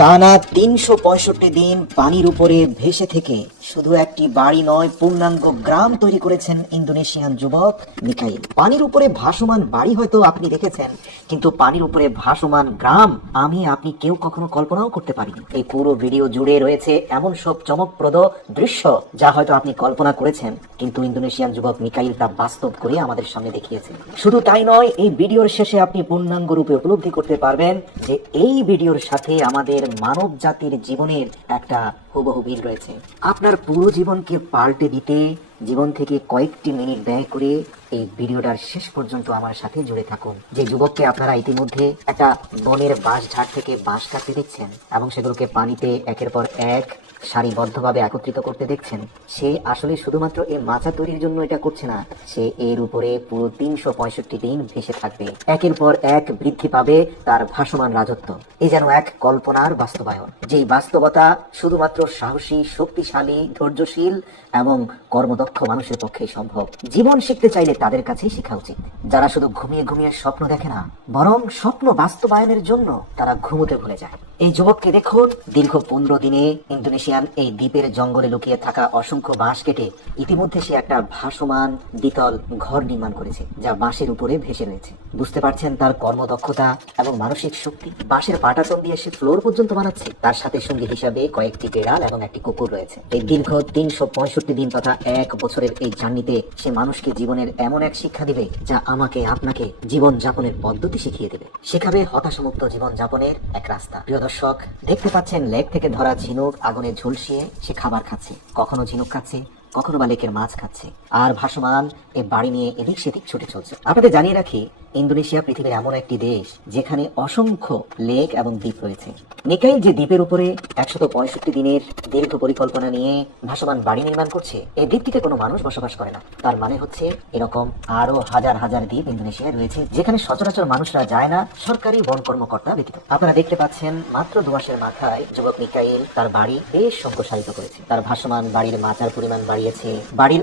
টানা তিনশো পঁয়ষট্টি দিন পানির উপরে ভেসে থেকে শুধু একটি বাড়ি নয়, পূর্ণাঙ্গ গ্রাম তৈরি করেছেন ইন্দোনেশিয়ান যুবক মিকাইল। পানির উপরে ভাসমান বাড়ি হয়তো আপনি দেখেছেন, কিন্তু পানির উপরে ভাসমান গ্রাম আমি, আপনি কেউ কখনো কল্পনাও করতে পারিনি। এই পুরো ভিডিও জুড়ে রয়েছে এমন সব চমকপ্রদ দৃশ্য যা হয়তো আপনি কল্পনা করেছেন, কিন্তু ইন্দোনেশিয়ান যুবক মিকাইল তা বাস্তব করে আমাদের সামনে দেখিয়েছে। শুধু তাই নয়, এই ভিডিওর শেষে আপনি পূর্ণাঙ্গ রূপে উপলব্ধি করতে পারবেন যে এই ভিডিওর সাথে আমাদের মানব জাতির জীবনের একটা হুবহু রয়েছে। আপনার পুরো জীবনকে পাল্টে দিতে, জীবন থেকে কয়েকটি মিনিট ব্যয় করে এই ভিডিওটার শেষ পর্যন্ত আমার সাথে জুড়ে থাকুন। যে যুবককে আপনারা ইতিমধ্যে একটা বনের বাঁশ ঝাড় থেকে বাঁশ কাটতে দেখছেন এবং সেগুলোকে পানিতে একের পর এক সারিবদ্ধভাবে একত্রিত করতে দেখছেন, সে আসলে শুধুমাত্র এই মাচা তৈরির জন্য এটা করছে না, সে এর উপরে পুরো তিনশো পঁয়ষট্টি দিন ভেসে থাকবে। একের পর এক বৃদ্ধি পাবে তার ভাসমান রাজত্ব। এ যেন এক কল্পনার বাস্তবায়ন। যেই বাস্তবতা শুধুমাত্র সাহসী, শক্তিশালী, ধৈর্যশীল এবং কর্মদক্ষ মানুষের পক্ষে সম্ভব। জীবন শিখতে চাইলে তাদের কাছেই শেখা উচিত। যারা শুধু ঘুমিয়ে ঘুমিয়ে স্বপ্ন দেখে না, বরং স্বপ্ন বাস্তবায়নের জন্য তারা ঘুমোতে ভুলে যায়। এই যুবককে দেখুন, দীর্ঘ পনেরো দিনে ইন্দোনেশিয়ান এই দ্বীপের জঙ্গলে লুকিয়ে থাকা অসংখ্য বাঁশ কেটে ইতিমধ্যে সে একটা ভাসমান, দ্বিতল ঘর নির্মাণ করেছে, যা বাঁশের উপরে ভেসে রয়েছে। বুঝতে পারছেন তার কর্মদক্ষতা এবং মানসিক শক্তি? বাঁশের পাটাতন দিয়ে সে ফ্লোর পর্যন্ত বানাচ্ছে। তার সাথে সঙ্গী হিসাবে কয়েকটি বেড়াল এবং একটি কুকুর রয়েছে। এই দীর্ঘ তিনশো পঁয়ষট্টি দিন তথা এক বছরের এই জার্নিতে সে মানুষকে জীবনের এমন এক শিক্ষা দিবে, যা আমাকে, আপনাকে জীবন যাপনের পদ্ধতি শিখিয়ে দেবে। শেখাবে হতাশামুক্ত জীবন যাপনের এক রাস্তা। প্রিয় দর্শক, দেখতে পাচ্ছেন লেক থেকে ধরা ঝিনুক, আগুনে ঝলসিয়ে সে খাবার খাচ্ছে কখনো ঝিনুক খাচ্ছে কখনো বা লেকের মাছ খাচ্ছে। আর ভাসমান, এ বাড়ি নিয়ে এদিক সেদিক ছুটে চলছে। আপনাদের জানিয়ে রাখি, ইন্দোনেশিয়া পৃথিবীর এমন একটি দেশ যেখানে অসংখ্য লেক এবং দ্বীপ রয়েছে। নিকাইল যে দ্বীপের উপরে একশত পঁয়ষট্টি দিনের দীর্ঘ পরিকল্পনা নিয়ে ভাসমান বাড়ি নির্মাণ করছে এই দ্বীপটিতে কোনো মানুষ বসবাস করে না। তার মানে হচ্ছে, এরকম আরও হাজার হাজার দ্বীপ ইন্দোনেশিয়ায় রয়েছে, যেখানে সচরাচর মানুষরা যায় না, সরকারি বন কর্মকর্তা ব্যতীত। আপনারা দেখতে পাচ্ছেন, মাত্র দু মাসের মাথায় যুবক মিকাইল তার বাড়ি বেশ সম্প্রসারিত করেছে। তার ভাসমান বাড়ির মাচার পরিমাণ বাড়িয়েছে, বাড়ির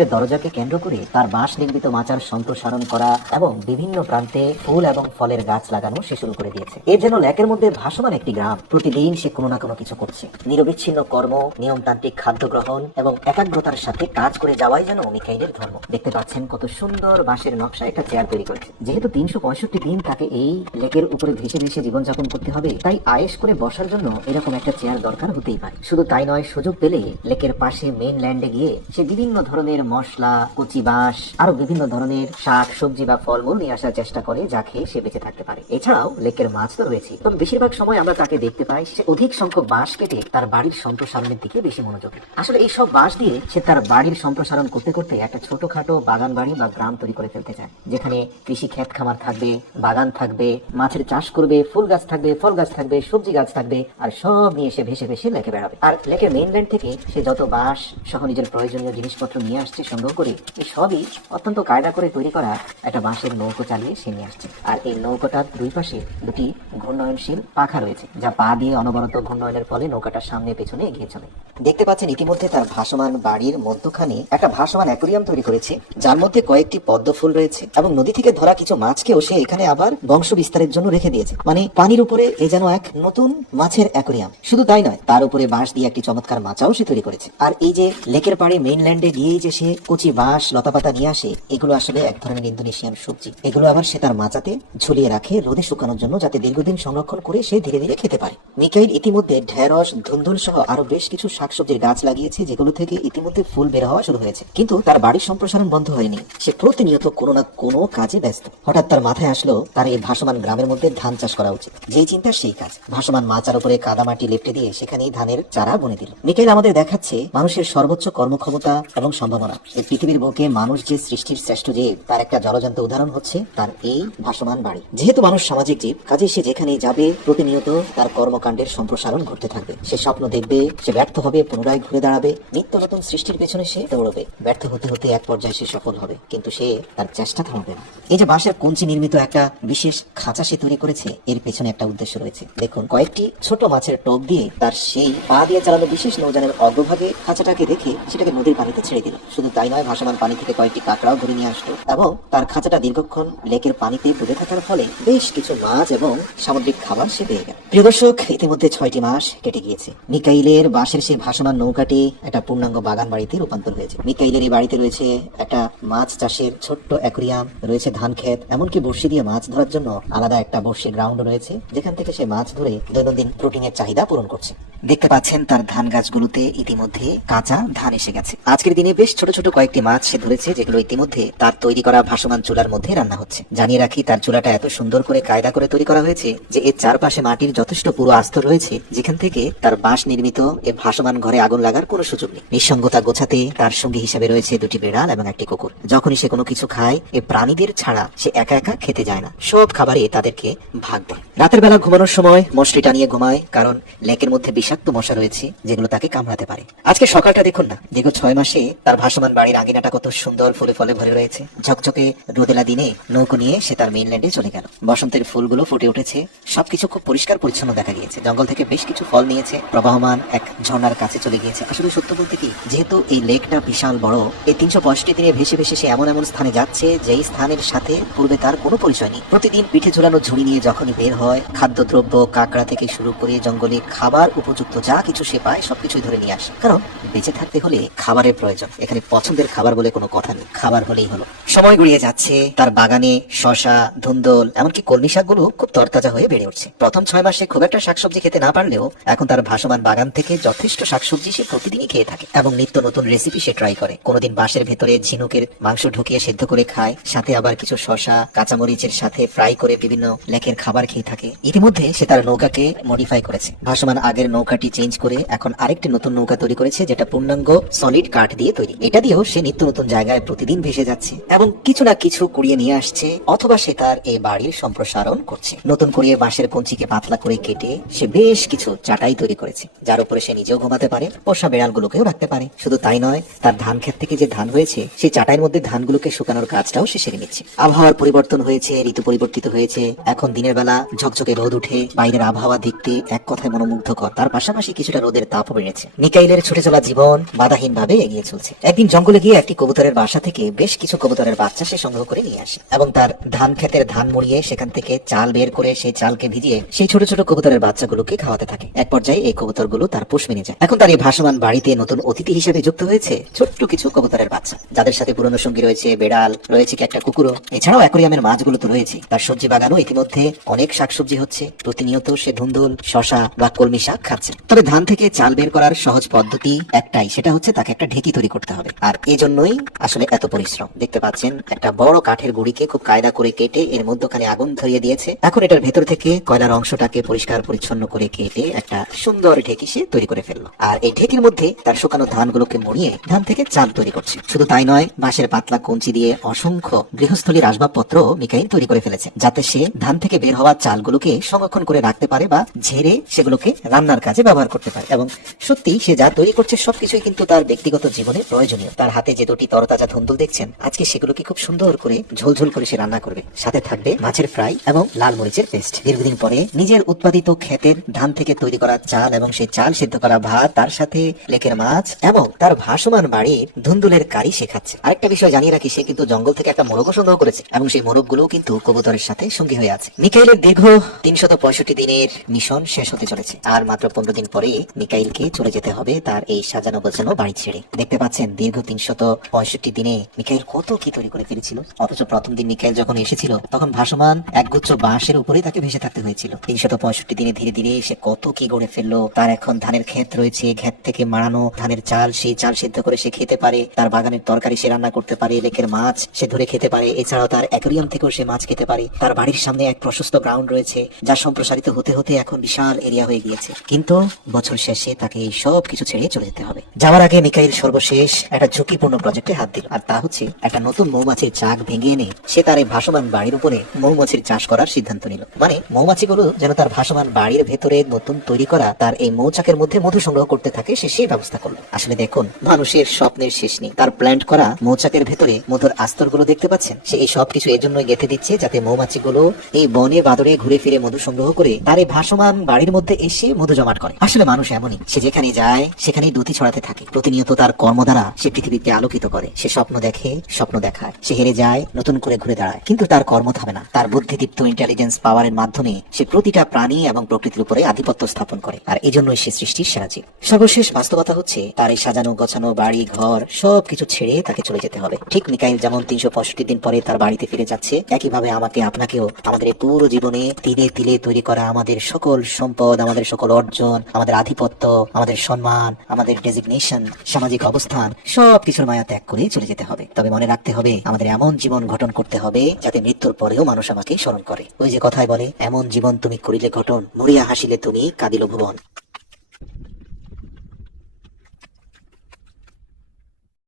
অগ্রভাগের দরজাকে কেন্দ্র করে তার বাঁশ নির্মিত মাচার সম্প্রসারণ করা এবং বিভিন্ন প্রান্তে ফুল এবং ফলের গাছ লাগানো সে শুরু করে দিয়েছে। এর যেন লেকের মধ্যে ভাসমান একটি গ্রাম। প্রতিদিন সে কোনো না কোনো কিছু করছে। নিরবিচ্ছিন্ন কর্ম, নিয়মতান্ত্রিক খাদ্য গ্রহণ এবং একাগ্রতার সাথে কাজ করে যাওয়াই যেন মিকাইলের ধর্ম। দেখতে পাচ্ছেন কত সুন্দর বাঁশের নকশা একটা চেয়ার তৈরি করেছে। যেহেতু তিনশো পঁয়ষট্টি দিন তাকে এই লেকের উপরে ভেসে ভেসে জীবনযাপন করতে হবে, তাই আয়েস করে বসার জন্য এরকম একটা চেয়ার দরকার হতেই পারে। শুধু তাই নয়, সুযোগ পেলে লেকের পাশে মেইন ল্যান্ডে গিয়ে সে বিভিন্ন ধরনের মশলা, কচি বাঁশ, আরও বিভিন্ন ধরনের শাক, সবজি বা ফলমূল নিয়ে আসার চেষ্টা করে যা খেয়ে সে বেঁচে থাকতে পারে। এছাড়াও লেকের মাছ তো রয়েছে। তবে বেশিরভাগ সময় আমরা তাকে দেখতে পাই সে অধিক সংখ্যক বাঁশ কেটে তার বাড়ির সম্প্রসারণের দিকে বেশি মনোযোগী। আসলে এই সব বাঁশ দিয়ে সে তার বাড়ির সম্প্রসারণ করতে করতে একটা ছোটখাটো বাগান বাড়ি বা গ্রাম তৈরি করে ফেলতে চায়। যেখানে কৃষি ক্ষেত খামার থাকবে, বাগান থাকবে, মাছের চাষ করবে, ফুল গাছ থাকবে, ফল গাছ থাকবে, সবজি গাছ থাকবে, আর সব নিয়ে সে ভেসে ভেসে লেকে বেড়াবে। আর লেকের মেইনল্যান্ড থেকে সে যত বাঁশ সহ নিজের প্রয়োজনীয় জিনিসপত্র নিয়ে আসছে সংগ্রহ করে এই সবই অত্যন্ত কায়দা করে তৈরি করা একটা বাঁশের নৌকো চালিয়ে সে নিয়ে আসছে। আর এই নৌকোটার দুই পাশে দুটি ঘূর্ণয়নশীল পাখা রয়েছে, যা পা দিয়ে অনবরত ঘূর্ণয়নের ফলে নৌকাটার সামনে পেছনে এগিয়ে চলে। দেখতে পাচ্ছেন ইতিমধ্যে তার ভাসমান বাড়ির মধ্যখানে একটা ভাসমান অ্যাকোরিয়াম তৈরি করেছে, যার মধ্যে কয়েকটি পদ্ম ফুল রয়েছে এবং নদী থেকে ধরা কিছু মাছকেও সে এখানে আবার বংশ বিস্তারের জন্য রেখে দিয়েছে। মানে পানির উপরে এ যেন এক নতুন মাছের অ্যাকোরিয়াম। শুধু তাই নয়, তার উপরে বাঁশ দিয়ে একটি চমৎকার মাচাও সে তৈরি করেছে। আর এই যে লেকের পাড়ে মেইনল্যান্ডে গিয়ে যে সে কচি বাঁশ, লতাপাতা নিয়ে আসে, এগুলো আসলে এক ধরনের ইন্দোনেশিয়ান সবজি। এগুলো আবার সে তার মাচাতে ঝুলিয়ে রাখে রোদে শুকানোর জন্য যাতে দীর্ঘদিন সংরক্ষণ করে সে ধীরে ধীরে খেতে পারে। মিকাইল ইতিমধ্যে ঢেঁড়স, ধুন্দুল সহ আরও বেশ কিছু শাকসবজির গাছ লাগিয়েছে, যেগুলো থেকে ইতিমধ্যে ফুল বের হওয়া শুরু হয়েছে। কিন্তু তার বাড়ির সম্প্রসারণ বন্ধ হয়নি। সে প্রতিনিয়ত কোনো না কোনো কাজে ব্যস্ত। হঠাৎ তার মাথায় আসলো তার এই ভাসমান গ্রামের মধ্যে ধান চাষ করা উচিত। যেই চিন্তা সেই কাজ। ভাসমান মাচার উপরে কাদামাটি লেপটে দিয়ে সেখানেই ধানের চারা বনে দিল। মিকাইল আমাদের দেখাচ্ছে মানুষের সর্বোচ্চ কর্মক্ষমতা এবং সম্ভাবনা। এই পৃথিবীর বুকে মানুষ যে সৃষ্টির শ্রেষ্ঠ জীব, তার একটা জলজন্ত উদাহরণ হচ্ছে তার এই ভাসমান বাড়ি। যেহেতু মানুষ সামাজিক জীব, কাজে সে যেখানে যাবে, প্রতিনিয়ত তার কর্মকাণ্ডের সম্প্রসারণ ঘটতে থাকবে। সে স্বপ্ন দেখবে, সে ব্যর্থ হবে, পুনরায় ঘুরে দাঁড়াবে, নিত্য নতুন সৃষ্টির পেছনে সে দৌড়বে। ব্যর্থ হতে হতে এক পর্যায়ে সে সফল হবে, কিন্তু সে তার চেষ্টা থামাবে না। এই যে বাঁশের কঞ্চি নির্মিত একটা বিশেষ খাঁচা সে তৈরি করেছে, এর পেছনে একটা উদ্দেশ্য রয়েছে। দেখুন, কয়েকটি ছোট মাছের টোপ দিয়ে তার সেই পা দিয়ে চালানো বিশেষ নৌজানের অগ্রভাগে খাঁচাটাকে রেখে সেটাকে নদীর পানিতে ছেড়ে দিল। শুধু তাই নয়, ভাসমান পানি থেকে কয়েকটি কাঁকড়াও ধরে নিয়ে আসতো এবং তার খাঁচাটা দীর্ঘক্ষণ লেকের পানিতে ডুবে থাকার ফলে বেশ কিছু মাছ এবং সামুদ্রিক খাবার সে পেয়ে গেল। প্রিয় দর্শক, ইতিমধ্যে ছয়টি মাস কেটে গিয়েছে। মিকাইলের বাঁশের সেই ভাসমান নৌকাটি একটা পূর্ণাঙ্গ বাগান বাড়িতে রূপান্তর হয়েছে। মিকাইলের এই বাড়িতে রয়েছে একটা মাছ চাষের ছোট্ট অ্যাকুরিয়াম, রয়েছে ধান ক্ষেত, এমনকি বর্ষি দিয়ে মাছ ধরার জন্য আলাদা একটা বর্ষি গ্রাউন্ড রয়েছে, যেখান থেকে সে মাছ ধরে দৈনন্দিন প্রোটিনের চাহিদা পূরণ করছে। দেখতে পাচ্ছেন তার ধান গাছগুলোতে ইতিমধ্যে কাঁচা ধান এসে গেছে। আজকের দিনে বেশ ছোট ছোট কয়েকটি মাছ সে ধরেছে, যেগুলো ইতিমধ্যে তার তৈরি করা ভাসমান চুলার মধ্যে রান্না হচ্ছে। জানিয়ে রাখি, তার চুলাটা এত সুন্দর করে কায়দা করে তৈরি করা হয়েছে যে এর চারপাশে মাটির যথেষ্ট পুরো আস্তর রয়েছে, যেখান থেকে তার বাঁশ নির্মিত এ ভাসমান ঘরে আগুন লাগার কোনো সুযোগ নেই। নিঃসঙ্গতা গোছাতে তার সঙ্গী হিসাবে রয়েছে দুটি বেড়াল এবং একটি কুকুর। যখনই সে কোনো কিছু খায়, এ প্রাণীদের ছাড়া সে একা একা খেতে যায় না। সব খাবারে তাদেরকে ভাগ দেয়। রাতের বেলা ঘুমানোর সময় মশারি টানিয়ে ঘুমায়, কারণ লেকের মধ্যে বিষাক্ত মশা রয়েছে, যেগুলো তাকে কামড়াতে পারে। আজকে সকালটা দেখুন না, দীর্ঘ ছয় মাসে তার ভাসমান বাড়ির আঙিনাটা কত সুন্দর ফুলে ফলে ভরে রয়েছে। ঝকঝকে রোদেলা দিনে নৌকো নিয়ে সে তার মেইনল্যান্ডে চলে গেল। বসন্তের ফুলগুলো ফুটে উঠেছে। সবকিছু খুব পরিষ্কার পরিচ্ছন্ন দেখা গিয়েছে। জঙ্গল থেকে বেশ কিছু ফল নিয়েছে। প্রবাহমান এক ঝর্ণার কাছে চলে গিয়েছে। আসলে সত্য বলতে কি, যেহেতু এই লেকটা বিশাল বড়, এই তিনশো পঁয়ষট্টি দিনে ভেসে ভেসে সে এমন এমন স্থানে যাচ্ছে, যেই স্থানের সাথে পূর্বে তার কোনো পরিচয় নেই। প্রতিদিন পিঠে ঝুলানো ঝুড়ি নিয়ে যখনই বের হয়, খাদ্যদ্রব্য, কাঁকড়া থেকে শুরু করে জঙ্গলে খাবার উপযুক্ত যা কিছু সে পায়, সবকিছুই ধরে নিয়ে আসে। কারণ বেঁচে থাকতে হলে খাবারের প্রয়োজন। এখানে পছন্দের খাবার বলে কোনো কথা নেই। খাবার হলেই হলো। সময় গড়িয়ে যাচ্ছে, তার বাগানে শশা ধুন্দল, এমনকি কলমি শাকগুলো খুব তরতাজা হয়ে বেড়ে উঠছে। প্রথম ছয় মাসে খুব একটা শাকসবজি খেতে না পারলেও এখন তার ভাসমান বাগান থেকে যথেষ্ট শাকসবজি সে প্রতিদিনই খেয়ে থাকে এবং নিত্য নতুন রেসিপি সে ট্রাই করে। কোনোদিন বাঁশের ভেতরে ঝিনুকের মাংস ঢুকিয়ে সেদ্ধ করে খায়, সাথে আবার কিছু শশা কাঁচামরিচের সাথে ফ্রাই করে বিভিন্ন লেকের খাবার খেয়ে থাকে। ইতিমধ্যে সে তার নৌকাকে মডিফাই করেছে। ভাসমান আগের নৌকাটি চেঞ্জ করে এখন আরেকটি নতুন নৌকা তৈরি করেছে, যেটা পূর্ণাঙ্গ সলিড কাঠ দিয়ে তৈরি। এটা দিয়েও সে নিত্য নতুন জায়গায় প্রতিদিন ভেসে যাচ্ছে এবং কিছু না কিছু কুড়িয়ে নিয়ে আসছে, অথবা সে তার এই বাড়ির সম্প্রসারণ করছে। নতুন করিয়ে বাঁশের কঞ্চিকে পাতলা করে কেটে সে বেশ কিছু চাটাই তৈরি করেছে, যার উপরে সে নিজেও ঘুমাতে পারে পোষা বেড়ালগুলোকেও রাখতে পারে। শুধু তাই নয়, তার ধান ক্ষেত থেকে যে ধান হয়েছে সেই চাটাইয়ের মধ্যে ধানগুলোকে শুকানোর কাজটাও সে সেরে নিচ্ছে। আবহাওয়ার পরিবর্তন হয়েছে, ঋতু পরিবর্তিত হয়েছে। এখন দিনের বেলা ঝকঝকে রোদ উঠে, বাইরের আবহাওয়া দেখতে এক কথায় মনোমুগ্ধকর। তার পাশাপাশি কিছুটা রোদের তাপও বেড়েছে। মিকাইলের ছুটে চলা জীবন বাধাহীন ভাবে এগিয়ে চলছে। একদিন জঙ্গলে গিয়ে একটি কবুতরের বাসা থেকে বেশ কিছু কবুতরের বাচ্চা সে সংগ্রহ করে নিয়ে আসে। এবং তার ধান ক্ষেতের ধান মুড়িয়ে সেখান থেকে চাল বের করে সেই চালকে ভিজিয়ে সেই ছোট ছোট কবুতরের বাচ্চাগুলোকে খাওয়াতে থাকে। এক পর্যায়ে এই কবুতরগুলো তার পোষ মেনে যায়। এখন তার এই ভাসমান বাড়িতে নতুন অতিথি হিসেবে যুক্ত হয়েছে ছোট্ট কিছু কবুতরের বাচ্চা। যাদের সাথে পুরনো সঙ্গী রয়েছে, বেড়াল, রয়েছে কি একটা কুকুরও। এছাড়াও অ্যাকোরিয়ামের মাছগুলো তো রয়েছে। তার সবজি বাগানও ইতিমধ্যে অনেক শাকসবজি হচ্ছে। প্রতিনিয়ত সে ধুন্দুল, শশা বা কলমি শাক খাচ্ছে। তবে ধান থেকে চাল বের করার সহজ পদ্ধতি একটাই, সেটা হচ্ছে তাকে একটা ঢেকি তৈরি করতে হবে। আর এই জন্যই আসলে এত পরিশ্রম। দেখতে পাচ্ছেন, একটা বড় কাঠের গুড়িকে খুব কায়দা করে কেটে এর মধ্যখানে আগুন ধরিয়ে দিয়েছে। এখন এটার ভেতর থেকে কয়লার অংশটাকে পরিষ্কার পরিচ্ছন্ন করে কেটে একটা সুন্দর ঢেকি সে তৈরি করে ফেলল। আর এই ঢেকির মধ্যে তার শুকানো ধানগুলোকে মরিয়ে ধান থেকে চাল তৈরি করছে। শুধু তাই নয়, বাঁশের পাতলা কঞ্চি দিয়ে অসংখ্য গৃহস্থলীর আসবাবপত্র মিকাইল তৈরি করে ফেলেছে, যাতে সে ধান থেকে বের হওয়া চালগুলোকে সংরক্ষণ করে রাখতে পারে বা ঝেড়ে সেগুলোকে রান্নার কাজে ব্যবহার করতে পারে। এবং সত্যি সে যা তৈরি করছে, সবকিছুই কিন্তু তার ব্যক্তিগত জীবনে প্রয়োজনীয় তার হাতে যে দুটি তরতাজা ধুন্দুল দেখছেন, আজকে সেগুলোকে খুব সুন্দর করে ঝোলঝোল করে সে রান্না করবে। সাথে থাকবে মাছের ফ্রাই এবং লাল মরিচের পেস্ট। দীর্ঘদিন পরে নিজের উৎপাদিত ক্ষেতের ধান থেকে তৈরি করা চাল এবং সেই চাল সিদ্ধ করা ভাত, তার সাথে লেকের মাছ এবং তার ভাসমান বাড়ির ধুন্দুলের কারি শেখাচ্ছে আরেকটা বিষয় জানিয়ে রাখি, সে কিন্তু জঙ্গল থেকে একটা মোরগও সংগ্রহ করেছে এবং সেই মোরগগুলোও কিন্তু কবুতরের সাথে সঙ্গী হয়ে আছে। মিকাইলের দীর্ঘ তিনশত পঁয়ষট্টি দিনের মিশন শেষ হতে চলেছে। আর মাত্র পনেরো দিন পরে মিকাইলকে চলে যেতে হবে তার এই সাজানো গোছানো বাড়ি ছেড়ে। দেখতে পাচ্ছেন দীর্ঘ তিনশত পঁয়ষট্টি দিনে মিকাইল কত কি তৈরি করে ফেলেছিল? অথচ প্রথম দিন মিকাইল যখন এসেছিল, তখন ভাসমান একগুচ্ছ বাঁশের উপরেই তাকে ভেসে থাকতে হয়েছিল। তিনশত পঁয়ষট্টি দিনে ধীরে ধীরে সে কত কি গড়ে ফেলল, তার এখন ধানের ক্ষেত রয়েছে ক্ষেত থেকে মাড়ানো ধানের চাল, সেই চাল সিদ্ধ করে সে খেতে পারে, তার বাগানের তরকারি সে রান্না করতে পারে, লেকের মাছ সে ধরে খেতে পারে, এছাড়াও তার অ্যাকোরিয়াম থেকেও সে মাছ খেতে পারে, তার বাড়ির সামনে এক প্রশস্ত গ্রাউন্ড রয়েছে, যা সম্প্রসারিত হতে হতে এখন বিশাল এরিয়া হয়ে গিয়েছে। কিন্তু বছর শেষে তাকে এই সব কিছু ছেড়ে চলে যেতে হবে। যাওয়ার আগে মিকাইল সর্বশেষ একটা ঝুঁকিপূর্ণ প্রজেক্টে হাত দিল। আর তা হচ্ছে, একটা নতুন মৌমাছির চাক ভেঙে এনে সে তার এই ভাসমান বাড়ির উপরে মৌমাছির চাষ করার সিদ্ধান্ত নিল। মানে মৌমাছিগুলো যেন তার ভাসমান বাড়ির ভেতরে নতুন তৈরি করা, তার এই মৌচাকের মধ্যে মধু সংগ্রহ করতে থাকে, সে সেই ব্যবস্থা করল। আসলে দেখুন, মানুষের স্বপ্নের শেষ নেই। তার প্ল্যান্ট করা মৌচাকের ভেতরে মধুর আস্তরগুলো দেখতে পাচ্ছেন? সে এই সবকিছু এর জন্যই গেঁথে দিচ্ছে যাতে মৌমাছিগুলো এই বনে বাদরে ঘুরে ফিরে মধু সংগ্রহ করে তার এই ভাসমান বাড়ির মধ্যে এসে মধু জমাট করে। আসলে মানুষ এমনই। সে যেখানে যায়, সেখানেই দুটি ছড়াতে থাকে। প্রতিনিয়ত তার কর্ম দ্বারা সে পৃথিবীকে আলোকিত করে। সে স্বপ্ন দেখে, স্বপ্ন দেখায়। সে হেরে যায়, নতুন করে ঘুরে দাঁড়ায়। কিন্তু তার কর্ম থামে না। তার বুদ্ধিদীপ্ত ইন্টেলিজেন্স পাওয়ারের মাধ্যমে সে প্রতিটা প্রাণী এবং প্রকৃতির উপরে আধিপত্য স্থাপন করে। আর এই জন্যই সে সৃষ্টির সেরা সর্বশেষ বাস্তবতা হচ্ছে, তার এই সাজানো, গোছানো বাড়ি, ঘর সবকিছু ছেড়ে তাকে চলে যেতে হবে। ঠিক মিকাইল যেমন তিনশো পঁয়ষট্টি দিন পরে তার বাড়িতে ফিরে যাচ্ছে, একইভাবে আমাকে, আপনাকেও। আমাদের পুরো জীবনে তিলে তিলে তৈরি করা আমাদের সকল সম্পদ, আমাদের সকল অর্জন, আমাদের আধিপত্য, আমাদের সম্মান, আমাদের ডেজিগনেশন সামাজিক অবস্থান সবকিছুর মায়া ত্যাগ করে চলে যেতে হবে। তবে মনে রাখতে হবে, আমাদের এমন জীবন গঠন করতে হবে, যাতে মৃত্যুর পরেও মানুষ আমাকে স্মরণ করে। ওই যে কথায় বলে, এমন জীবন তুমি করিলে ঘটন, মরিয়া হাসিলে তুমি কাঁদিল ভুবন।